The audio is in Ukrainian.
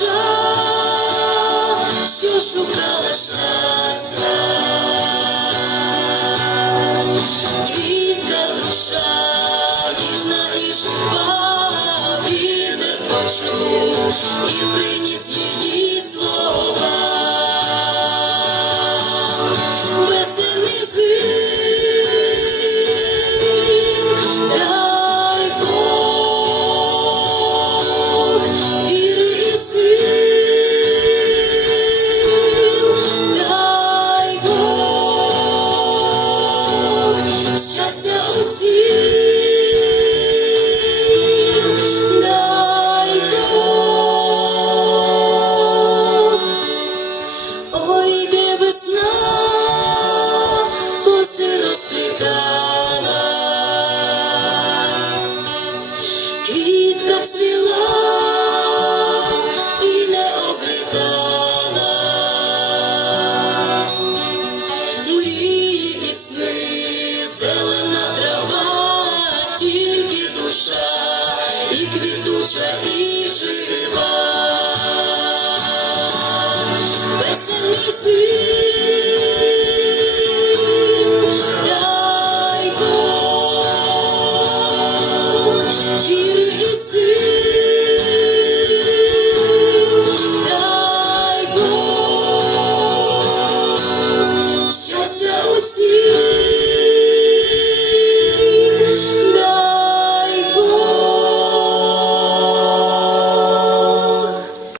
душа, що шукала щастя, квітка душа, ніжна і жива, вітер почув і приніс зелена трава, тільки душа, і квітуча, і жива.